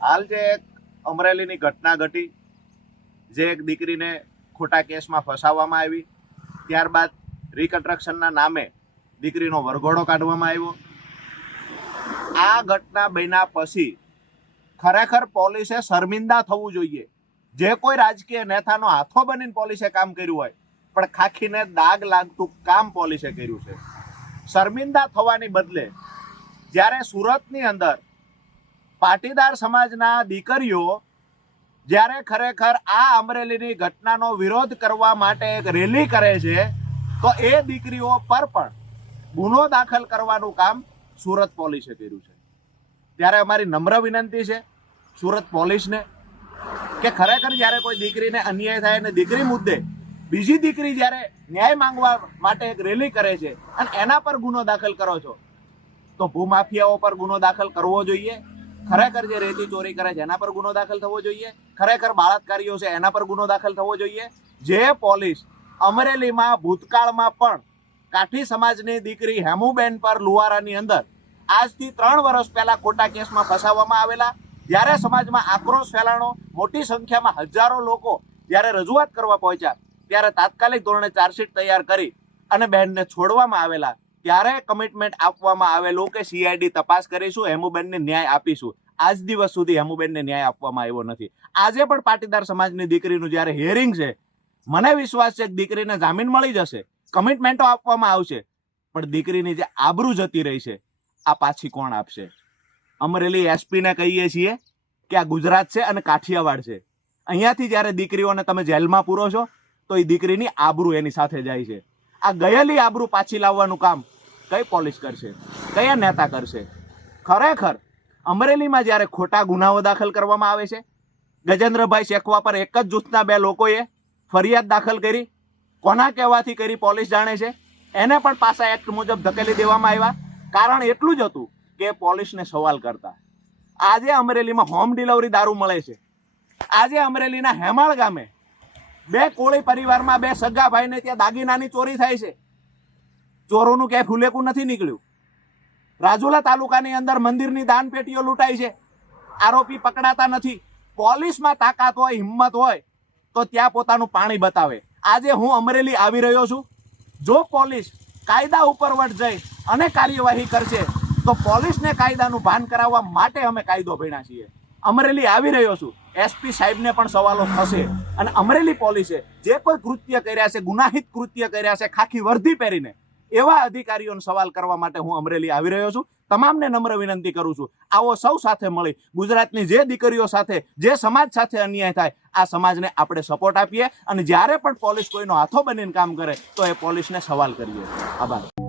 હાલ જે એક અમરેલીની ઘટના ઘટી, જે એક દીકરીને ખોટા કેસમાં ફસાવવામાં આવી, ત્યારબાદ રિકન્સ્ટ્રક્શનના નામે દીકરીનો વરઘોડો કાઢવામાં આવ્યો. આ ઘટના બન્યા પછી ખરેખર પોલીસે શર્મિંદા થવું જોઈએ. જે કોઈ રાજકીય નેતાનો હાથો બનીને પોલીસે કામ કર્યું હોય, પણ ખાખીને દાગ લાગતું કામ પોલીસે કર્યું છે. શર્મિંદા થવાની બદલે જ્યારે સુરતની અંદર પાટીદાર સમાજના દીકરીઓ જ્યારે ખરેખર આ અમરેલીની ઘટનાનો વિરોધ કરવા માટે એક રેલી કરે છે, તો એ દીકરીઓ પર પણ ગુનો દાખલ કરવાનું કામ સુરત પોલીસે કર્યું છે. ત્યારે અમારી નમ્ર વિનંતી છે સુરત પોલીસને કે ખરેખર જ્યારે કોઈ દીકરીને અન્યાય થાય અને દીકરી મુદ્દે બીજી દીકરી જ્યારે ન્યાય માંગવા માટે એક રેલી કરે છે અને એના પર ગુનો દાખલ કરો છો, તો ભૂમાફિયાઓ પર ગુનો દાખલ કરવો જોઈએ. ખરેખર જે રેતી ચોરી કરે છે એના પર ગુનો દાખલ થવો જોઈએ. ખરેખર બાળાત્કારીઓ છે એના પર ગુનો દાખલ થવો જોઈએ. જે પોલીસ અમરેલીમાં ભૂતકાળમાં પણ કાઠી સમાજની દીકરી હેમુબેન પર લુવારાની અંદર આજથી 3 વર્ષ પહેલા ખોટા કેસમાં ફસાવવામાં આવેલા, જ્યારે સમાજમાં આક્રોશ ફેલાણો, મોટી સંખ્યામાં હજારો લોકો જ્યારે રજૂઆત કરવા પહોંચ્યા, ત્યારે તાત્કાલિક ધોરણે ચાર્જશીટ તૈયાર કરી અને બહેનને છોડવામાં આવેલા. ત્યારે કમિટમેન્ટ આપવામાં આવેલું કે CID તપાસ કરીશું, હેમુબેનને ન્યાય આપીશું. આજ દિવસ સુધી હેમુબેનને ન્યાય આપવામાં આવ્યો નથી. આજે પણ પાટીદાર સમાજની દીકરીનું જ્યારે હિયરિંગ છે, મને વિશ્વાસ છે કે દીકરીને જામીન મળી જશે, કમિટમેન્ટો આપવામાં આવશે, પણ દીકરીની જે આબરૂ જતી રહી છે આ પાછી કોણ આપશે? અમરેલી SP ને કહીએ છીએ કે આ ગુજરાત છે અને કાઠિયાવાડ છે. અહીંયાથી જ્યારે દીકરીઓને તમે જેલમાં પૂરો છો, તો એ દીકરીની આબરૂ એની સાથે જાય છે. આ ગયેલી આબરૂ પાછી લાવવાનું કામ કઈ પોલીસ કરશે, કયા નેતા કરશે? ખરેખર અમરેલીમાં જ્યારે ખોટા ગુનાઓ દાખલ કરવામાં આવે છે, ગજેન્દ્રભાઈ શેખવા પર એક જ જૂથના 2 લોકોએ ફરિયાદ દાખલ કરી, કોના કહેવાથી કરી પોલીસ જાણે છે. એને પણ પાસા એક્ટ મુજબ ધકેલી દેવામાં આવ્યા. કારણ એટલું જ હતું કે પોલીસને સવાલ કરતા. આજે અમરેલીમાં હોમ ડિલિવરી દારૂ મળે છે. આજે અમરેલીના હેમાળ ગામે 2 કોળી પરિવારમાં 2 સગા ભાઈને ત્યાં દાગીનાની ચોરી થાય છે. ચોરોનું ક્યાંય ફુલેકું નથી નીકળ્યું. રાજુલા તાલુકાની અંદર મંદિરની દાન પેટીઓ લૂંટાઈ છે, આરોપી પકડાતા નથી. પોલીસમાં તાકાત હોય, હિંમત હોય તો ત્યાં પોતાનું પાણી બતાવે. આજે હું અમરેલી આવી રહ્યો છું. જો પોલીસ કાયદા ઉપર વટ જઈ અને કાર્યવાહી કરશે, તો પોલીસને કાયદાનું ભાન કરાવવા માટે અમે કાયદો ભણ્યા છીએ. અમરેલી આવી રહ્યો છું, SP સાહેબને પણ સવાલો થશે. અને અમરેલી પોલીસે જે કોઈ કૃત્ય કર્યા છે, ગુનાહિત કૃત્ય કર્યા છે, ખાખી વર્દી પહેરીને, એવા અધિકારીઓનો સવાલ કરવા માટે હું અમરેલી આવી રહ્યો છું. તમામને નમ્ર વિનંતી કરું છું, આવો સૌ સાથે મળી ગુજરાતની જે દીકરીઓ સાથે, જે સમાજ સાથે અન્યાય થાય, આ સમાજને આપણે સપોર્ટ આપીએ. અને જ્યારે પણ પોલીસ કોઈનો હાથો બનીને કામ કરે, તો એ પોલીસને સવાલ કરીએ. આભાર.